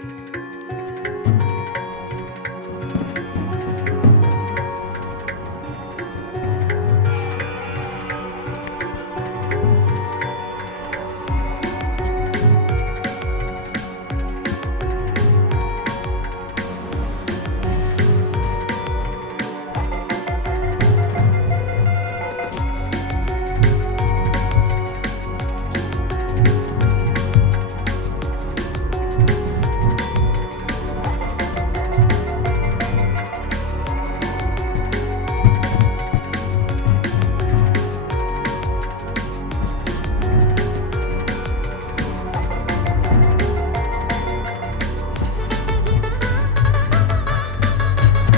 thank you